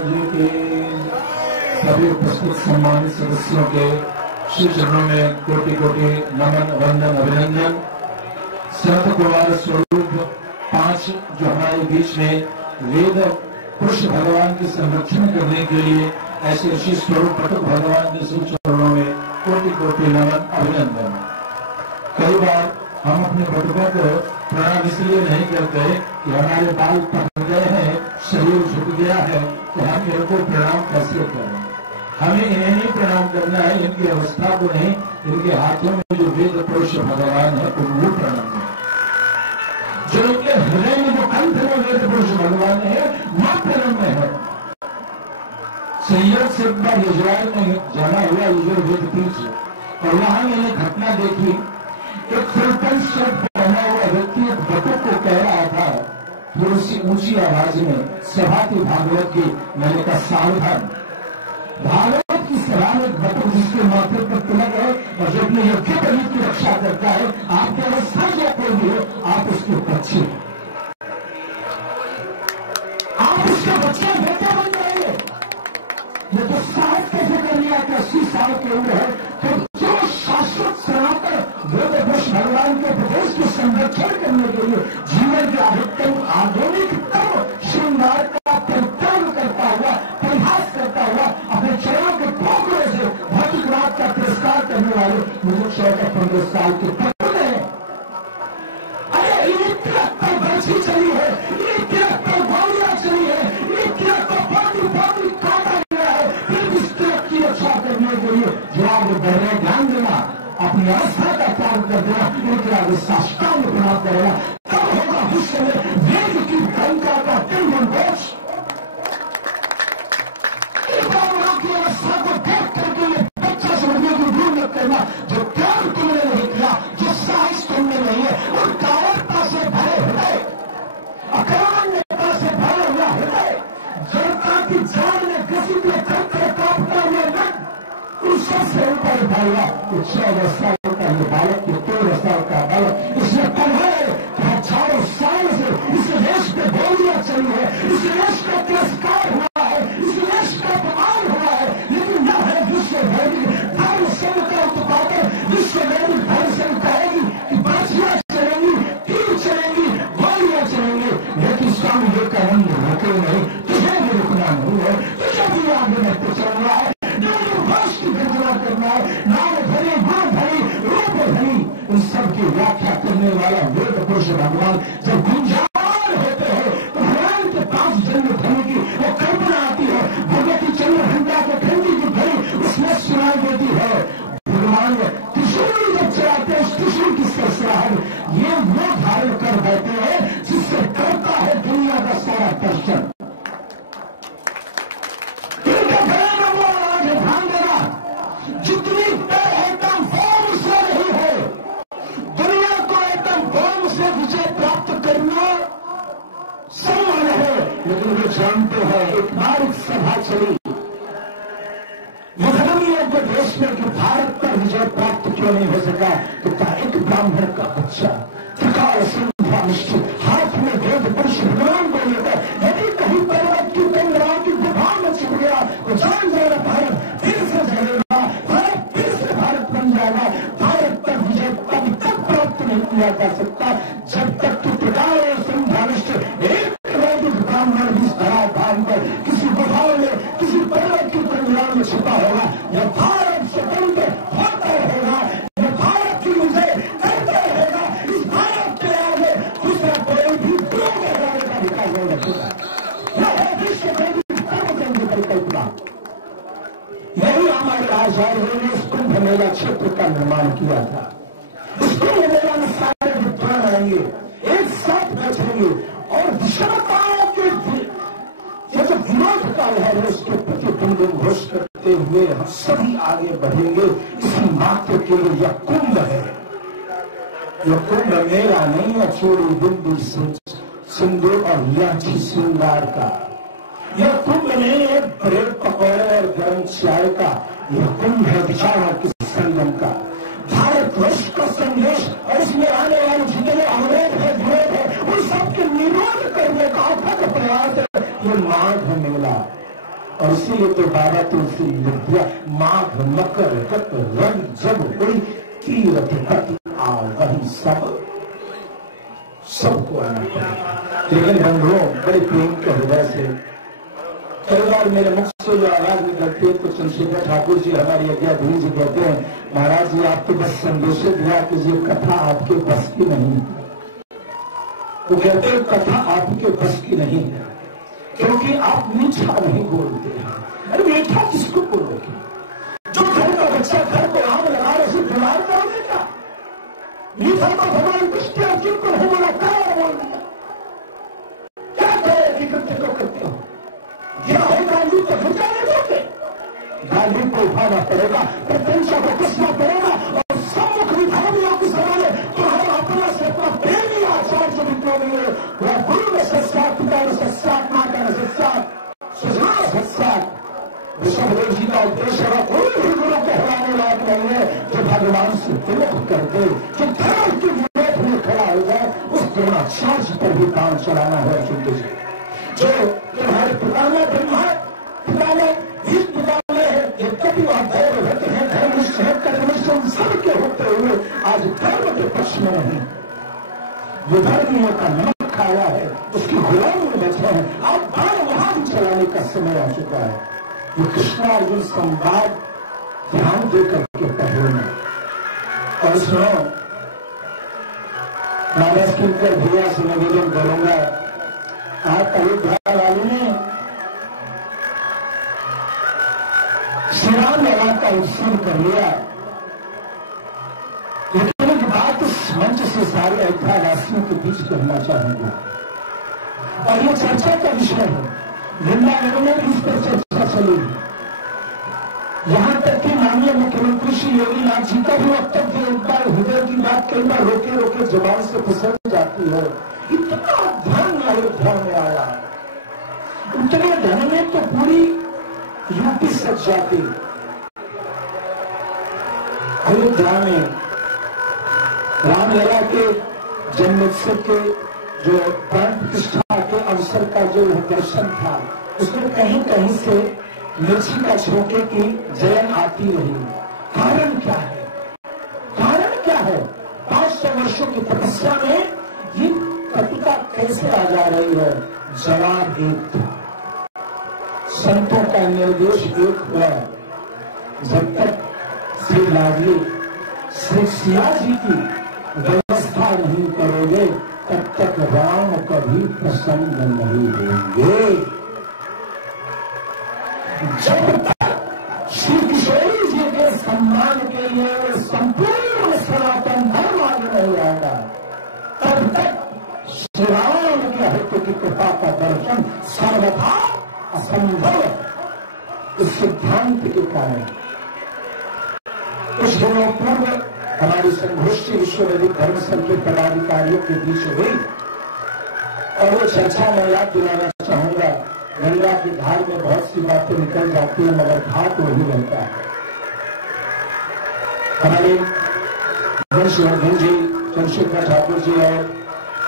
महाराज के सभी उपस्थित सम्मानित सदस्यों के श्री चरणों में कोटि कोटि नमन वंदन अभिनंदन। संत कुमार स्वरूप 5 जो हमारे बीच में वेद पुरुष भगवान के संरक्षण करने के लिए ऐसे ऋषि स्वरूप पटक भगवान के श्री चरणों में कोटि कोटि नमन अभिनंदन। कई बार हम अपने पटकों को प्रणाम इसलिए नहीं करते कि हमारे बाल पक गए हैं, शरीर झुक गया है, तो हम इनको प्रणाम कैसे करें। हमें इन्हें नहीं प्रणाम करना है, इनकी अवस्था को नहीं, इनके हाथों में जो वेद पुरुष भगवान है उनको प्रणाम है। जो इनके हृदय में जो कंठ में वेद पुरुष भगवान है वह प्रणम में है। सैयद से एक बार इजराइल में जाना हुआ इधर वेद पीछे, और वहां मैंने घटना देखी। एक फुलपेंट शर्ट पहना हुआ व्यक्ति एक बतख को कह रहा था थोड़ी सी ऊंची आवाज में, सभा की भागवत की। मैंने कहा सावधान, भागवत की सभा में एक बतख जिसके माथे पर तिलक है और जो अपने यज्ञ बलि की रक्षा करता है, आपकी अवस्था जो कोई भी हो आप उसके बच्चे, आप उसके बच्चे बेटे बन जाएंगे। ये तो साहस कैसे कर लिया कि 80 साल की उम्र है, तो जो शाश्वत सनातन वेद पुरुष भगवान के प्रदेश के संरक्षण करने के लिए जीवन के अधिकतम आधुनिकतम श्रृंगार का परित्याग करता हुआ, परिहास करता हुआ, अपने चरणों के पोखरे से भौतिकवाद का तिरस्कार करने वाले मुझे 14-15 साल के पत्र हैं। अरे ये 73 बरसी चली है, ये 73 गोलियां चली है, ये 73 पार्टी काटा गया है, फिर इस तिरक की रक्षा करने के लिए जो आगे बढ़ रहे ध्यान देना, अपनी अवस्था का त्याग कर देना, इनके आगे साष्टांग प्रणाम करेगा, तब होगा विश्व में वेद की गंगा का तिलमन घोष। की अवस्था को देख करके ये बच्चा समझने की भूल मत करना। जो त्याग तुमने नहीं किया, जो साहस तुमने नहीं है, और कायरता से भरे हृदय, अकारणता से भरा हुआ हृदय, जनता की जान में किसी के करते काटता हुआ मन, उस सबसे ऊपर उठाएगा। 14 साल का ये बालक, ये 13 साल का बालक, इसने पढ़ा है कि हजारों साल से इस देश पे गोलियां चली है, इस देश का तिरस्कार हुआ है, इस देश का अपमान हुआ है, लेकिन न है विश्व भैरी धर्म संघ का उत्पादन। विश्व भैरी धर्म संघ कहेगी कि बाछियां चलेंगी, तीर चलेंगी, गोलियां चलेंगी, लेकिन स्वामी ये कहेंगे रुके नहीं, तुझे भी रुकना नहीं है, तुझे भी आगे बढ़ते चलना है, की गर्जना करना है, नाम भरी, गुण भरी, रूप भरी, उन सबकी व्याख्या करने वाला वेद पुरुष भगवान जब गुंजान होते हैं तो भगवान के 5 जन्म धर्म की वो कल्पना आती है। भगवती चंद्र घंटा के ठंडी की घड़ी उसमें सुनाई देती है। भगवान त्रिशूल जब चलाते हैं, उस त्रिशूल की सरसराहट ये वो धारण कर बैठे हैं जिससे करता है दुनिया का सारा दर्शन। जितनी डर एकदम बम से नहीं है, दुनिया को एकदम बम से विजय प्राप्त करना संभव है, लेकिन वे जानते हैं एक बार सभा चली मधुबनी के देश में कि भारत पर विजय प्राप्त क्यों नहीं हो सका, तो क्या एक ब्राह्मण का बच्चा त्रिकाल संध्यानिष्ठ हाथ में वेद पुरुष भगवान को लेकर यदि कहीं पर्वत की कंदरा की गुफा में छिप गया तो जान जाएगा भारत फिर से जगेगा, भारत फिर से भारत बन जाएगा। भारत पर विजय तब तक प्राप्त नहीं किया जा सकता जब तक कि त्रिकाल संध्यानिष्ठ एक वैदिक ब्राह्मण भी धरा धाम पर किसी गुफा में किसी पर्वत की कंदरा में छिपा होगा। यह भारत स्वतंत्र होता रहेगा, यह भारत की विजय करता रहेगा। इस भारत के आगे दूसरा कोई भी दूर लगाने का विकास नहीं रखेगा। यह है विश्व की कल्पना। यही हमारे आचार्यों ने इस कुंभ मेला क्षेत्र का निर्माण किया था। इस कुंभ मेला में सारे विद्वान आएंगे, एक साथ बैठेंगे और विषमताओं के जैसे विरोध का लहर है उसके प्रतिबिंब घोष करते हुए हम सभी आगे बढ़ेंगे। इसी मात्र के लिए यह कुंभ है, यह कुंभ मेला नहीं है चोरी बिंदु सिंदूर और लाठी श्रृंगार का। यह कुंभ नहीं है ब्रेड पकौड़े और गर्म चाय का, यह कुंभ है विचारों के संगम का। भारतवर्ष का संदेश और इसमें आने वाले जितने अवरोध है विरोध है उन सबके निरोध करने का अथक प्रयास है। ये माघ मेला और इसीलिए तो बाबा तुलसी लिख दिया, माघ मकर कट रंग जब हुई तीरथ कट आ वही सबको आना पड़ेगा। लेकिन बंधुओं, बड़े प्रेम के हृदय से कई बार मेरे मुख से जो आवाज निकलती है तो चंद्रशेखर ठाकुर जी हमारी आज्ञाधीश जी कहते हैं, महाराज जी आप तो बस संदेश दिया कि ये कथा आपके बस की नहीं है। वो कहते हैं कथा आपके बस की नहीं है क्योंकि आप मीठा नहीं बोलते हैं। अरे मीठा किसको बोलोगे? जो घर का बच्चा घर को आग लगा रहे उसे बीमार करोगे क्या? मीठा तो हमारी दृष्टि अर्जुन को नहीं बोला, क्या बोल दिया? क्या कहे कि कृत्य को करते हो? गिरा है गांधी तो घुटा नहीं दोगे, गांधी को उठाना पड़ेगा, प्रत्यंशा को कसना पड़ेगा और सम्मुख विधानियों के सवाले तो हम अपना से अपना प्रेमी आचार्य से विप्लवी वह गुरु में सत्सात, पिता में सत्सात, माता में सत्सात, सुषमा सत्सात। ऋषभदेव जी का उद्देश्य है कोई भी गुरु कहलाने लायक नहीं है जो भगवान से विरोध कर दे, जो धर्म के विरोध में खड़ा हो जाए, उस द्रोणाचार्य पर भी काम चलाना है। अर्जुन जी जो तुम्हारे पिता में ब्रह्मा, पिता में भीष्म, पिता में यद्यपि वह गौरवत है, धर्मनिष्ठ है, कर्मनिष्ठ सबके होते हुए आज धर्म के पक्ष में नहीं, विधर्मियों का नमक खाया है, उसकी गुलामी में बैठे हैं। आज बाण वहां भी चलाने का समय आ चुका है। ये कृष्णार्जुन संवाद ध्यान देकर के पढ़ो और सुनो। मानस किंकर भैया से निवेदन करूंगा, आप अयोध्या वाली ने श्री राम लला का उत्सव कर लिया, लेकिन एक बात इस मंच से सारे अयोध्या वासियों के बीच कहना चाहूंगा और ये चर्चा का विषय है। वृंदावन में भी इस पर चर्चा चली, यहां तक कि माननीय मुख्यमंत्री श्री योगी नाथ जी का भी अब तक एक बार हृदय की बात कई बार रोके रोके जबान से फिसल जाती है। इतना धन अयोध्या में आया, उतने धन में तो पूरी यूपी सज जाती। अयोध्या में रामलला के जन्मोत्सव के जो प्राण प्रतिष्ठा के अवसर का जो दर्शन था, उसमें कहीं कहीं से मिर्ची का छोटे की जयन आती रही। कारण क्या है? कारण क्या है? 500 वर्षों की तपस्या में ये कटुता कैसे आ जा रही है? जवाब एक था, संतों का निर्देश एक हुआ, जब तक श्री लाडली श्री सिया जी की व्यवस्था नहीं करोगे तब तक राम कभी प्रसन्न नहीं होंगे। जब तक श्री किशोरी जी के सम्मान के लिए संपूर्ण सनातन धर्म आगे नहीं आएगा, तब तक श्री राम के हित की कृपा का दर्शन सर्वथा असंभव। इस सिद्धांत के कारण कुछ दिनों पूर्व हमारी संगोष्ठी विश्व वैदिक धर्म संघ के पदाधिकारियों के बीच हुई और वो चर्चा में याद दिलाना चाहूंगा। गंगा की धार में बहुत सी बातें निकल जाती है मगर घाट वही रहता है। हमारे हर्षवर्धन जी, चंद्रशेखर ठाकुर जी और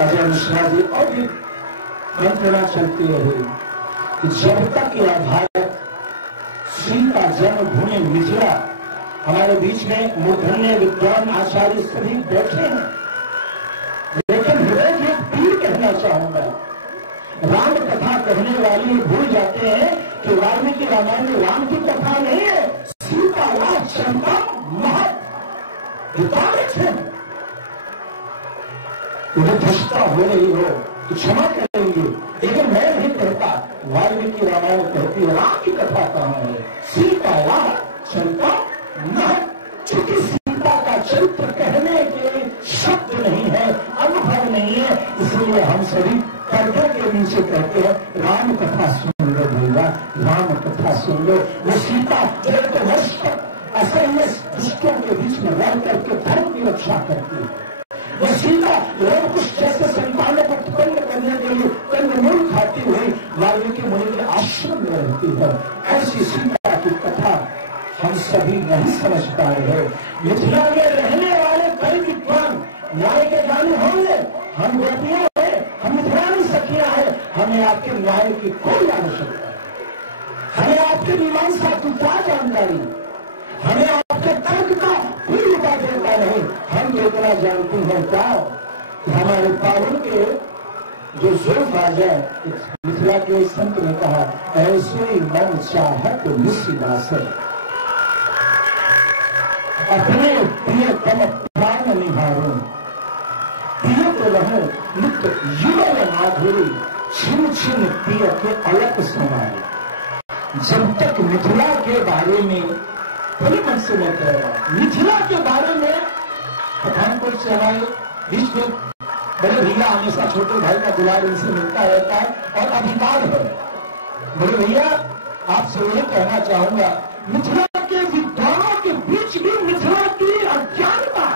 अजय मिश्रा जी और भी मंत्रणा चलती रही कि जब तक यह भारत सीता जन्मभूमि मिथिला, हमारे बीच में मूर्धन्य विद्वान आचार्य सभी बैठे हैं, लेकिन रोज एक पीर कहना चाहूंगा। राम कथा कहने वाले भूल जाते हैं कि वाल्मीकि रामायण में राम की कथा नहीं है, सीता राज चंपा महत वितारित है। उन्हें धष्टा हो रही हो तो क्षमा करेंगे, लेकिन मैं नहीं कहता। वाल्मीकि रामायण कहती है राम की कथा कहां है? सीता राज चंपा महत। चूंकि सीता का चरित्र कहने के शब्द नहीं है, अनुभव नहीं है, इसलिए हम सभी पर्दे के नीचे कहते हैं राम कथा सुन लो भैया, राम कथा सुन लो। वो सीता जो एक वर्ष तक असह्य दुष्टों के बीच में रह करके धर्म की रक्षा करती है। वो सीता लोग कुछ जैसे संतानों को उत्पन्न करने के लिए कंदमूल खाती हुई वाल्मीकि मुनि के आश्रम में रहती है। ऐसी सीता की कथा हम सभी नहीं समझ पा रहे। मिथिला में रहने वाले कई विद्वान न्याय के ज्ञानी होंगे, हम गोपियां हैं, हम मिथिलानी सखियां हैं, हमें आपके न्याय की कोई आवश्यकता नहीं। हमें आपके मीमांसा की क्या जानकारी, हमें आपके तर्क का कोई पता नहीं। हम तो इतना जानते हैं क्या कि हमारे पावन के जो जोर राजा मिथिला के संत ने कहा, ऐसे मन चाहत निशिदास अपने प्रिय तम प्राण निहारो, प्रिय तो रहो नित्य युगल माधुरी, छिन छिन प्रिय के अलग समाये। जब तक मिथिला के बारे में, बड़े मन से मैं कह रहा हूं, मिथिला के बारे में पठानकोट से हमारे बीच में बड़े भैया हमेशा छोटे भाई का दुलार इनसे मिलता रहता है और अधिकार है। बड़े भैया आपसे यही कहना चाहूंगा, मिथिला के विद्वानों के बीच भी मिथिला की अज्ञानता,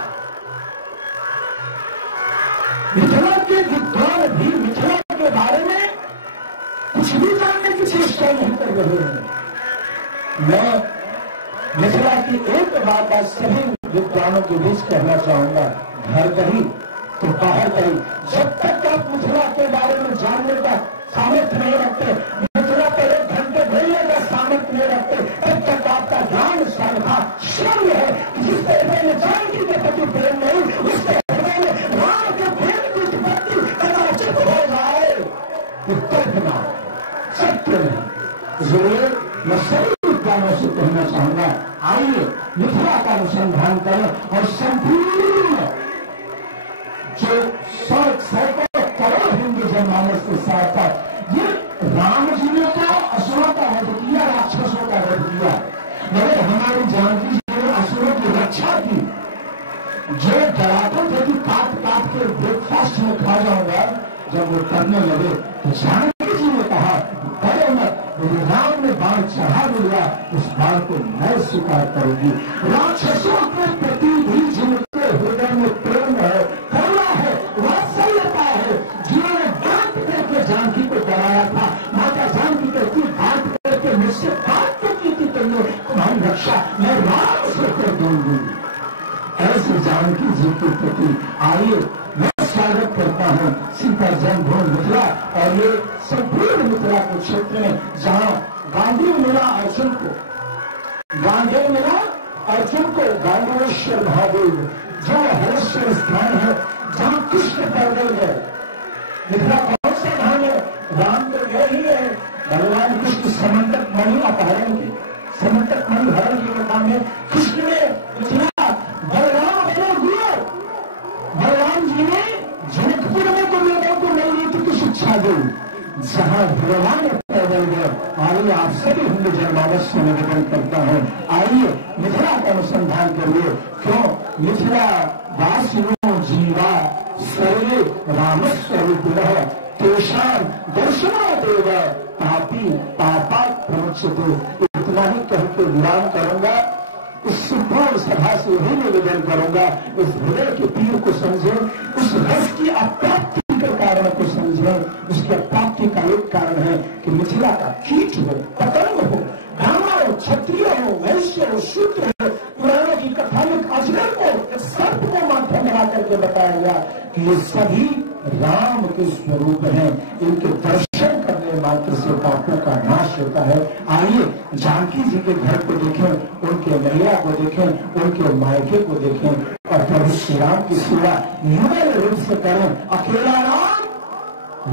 मिथिला के विद्वान भी मिथिला के बारे में कुछ भी जानने की चेष्टा नहीं कर रहे हैं। मैं मिथिला की एक बात आज सभी विद्वानों के बीच कहना चाहूंगा, घर कहीं तो बाहर कहीं, जब तक आप मिथिला के बारे में जानने का सामर्थ्य नहीं रखते, मिथिला पर 1 घंटे भेजने का सामर्थ्य नहीं रखते, तब तक आपका ज्ञान श्रद्धा शून्य है। जिसके हृदय में जानकी के प्रति प्रेम नहीं, उसके हृदय में राम के प्रेम की उत्पत्ति कदाचित हो जाए, उत्तर ना सत्य नहीं। इसलिए मैं सभी विद्वानों से कहना चाहूंगा, आइए मिथिला का अनुसंधान करें और संपूर्ण जो 100 करोड़ हिंदू जनमानस के साथ था, ये राम जी ने तो असुरों का वध किया, राक्षसों का वध किया, मगर हमारी जानकी जी ने असुरों की रक्षा की। जो डराते थे कि काट काट के ब्रेकफास्ट में खा जाऊंगा, जब वो करने लगे तो जानकी जी ने कहा, बड़े मत, राम ने बाण चढ़ा दिया, उस बाण को मैं स्वीकार करूंगी। राक्षसों के प्रति भी जिनके हृदय में प्रेम है, करुणा है, वात्सल्यता है, जिन्होंने डांट करके जानकी को डराया था, माता जानकी कहती डांट करके मुझसे बात तो की थी तुमने, तुम्हारी रक्षा मैं राम से कर दूंगी। ऐसे जानकी जी के प्रति आइए मैं स्वागत करता हूं सीता जन्मभूमि मिथिला और ये संपूर्ण मिथिला के क्षेत्र में जहां गांडीव मिला अर्जुन को, गांडीव मिला अर्जुन को, गांडीवेश्वर महादेव जो हरेश्वर स्थान है, जहां कृष्ण पैदल गए। मिथिला कौन सा धाम है? राम तो गए ही है, भगवान कृष्ण समंतक मणि अपहरण की, समंतक मणि हरण की कथा में कृष्ण ने मिथिला बलराम जी ने जनकपुर में तो लोगों को नई नीति की शिक्षा दी, जहां भगवान पैदल गए। आइए आप सभी हिंदू जनमानस से निवेदन करता हूं, आइए मिथिला का अनुसंधान करिए। क्यों? मिथिला वासिनो जीवा सर्वे रामस्वरूपिणः तेषां दर्शनादेव पापी पापात् प्रमुच्यते। इतना ही कहकर विराम करूंगा। इस संपूर्ण सभा से यही निवेदन करूंगा, इस हृदय के पीर को समझें, उस रस की अप्राप्ति के कारण को समझें। उसकी अप्राप्ति का एक कारण है कि मिथिला का कीट हो, पतंग हो, ब्राह्मण हो, क्षत्रिय हो, वैश्य हो, शूद्र हो, पुराणों की कथा में अजगर को, सर्प को माथा लगा करके बताया गया कि ये सभी राम के स्वरूप हैं। इनके दर्शन करने मात्र से पापों का नाश होता है। आइए जानकी जी के घर को देखें, उनके मैया को देखें, उनके मायके को देखें और प्रभु श्री राम की सेवा युगल रूप से करें। अकेला राम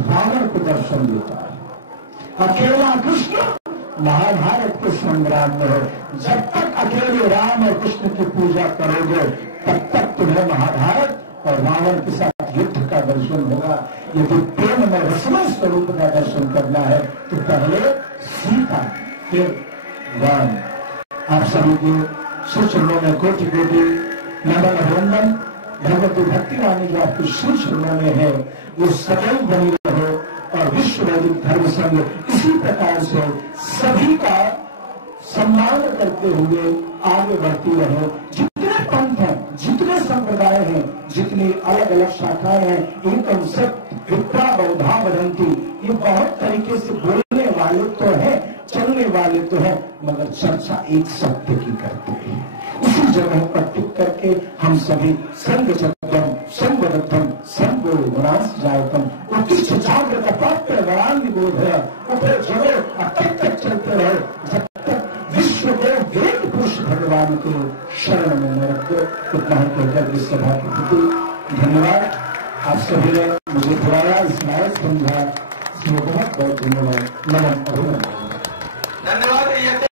रावण को दर्शन देता है, अकेला कृष्ण महाभारत के संग्राम में है। जब तक अकेले राम और कृष्ण की पूजा करोगे, तब तक तुम्हें महाभारत और रावण के साथ युद्ध का दर्शन होगा। यदि प्रेम में रसमय स्वरूप का दर्शन करना है तो पहले सीता फिर राम। आप सभी के सुचरणों में कोटि कोटि नमन अभिनंदन। भगवती भक्तिवाणी जो आपकी सुचरणों में है वो सदैव बनी रहो और विश्व वैदिक धर्म संघ इसी प्रकार से सभी का सम्मान करते हुए आगे बढ़ती रहो। जितने पंथ हैं, जितने संप्रदाय हैं, जितनी अलग अलग शाखाएं हैं, इनका सब विप्रा बहुधा वदंती, ये बहुत तरीके से बोलने वाले तो हैं, चलने वाले तो हैं, मगर चर्चा एक सत्य की करते हैं। उसी जगह पर टिक करके हम सभी संग चतम संगतम संगो गुणांश जायतम उत्कृष्ट जागृत प्राप्त वरान निबोध है ऊपर चलो अब तक चलते रहो जब राम के शरण में न रखो। इतना ही कहकर इस सभा के प्रति धन्यवाद। आप सभी ने मुझे बुलाया, इस लायक समझा, इसमें बहुत बहुत धन्यवाद। नमन अभिनंदन। धन्यवाद।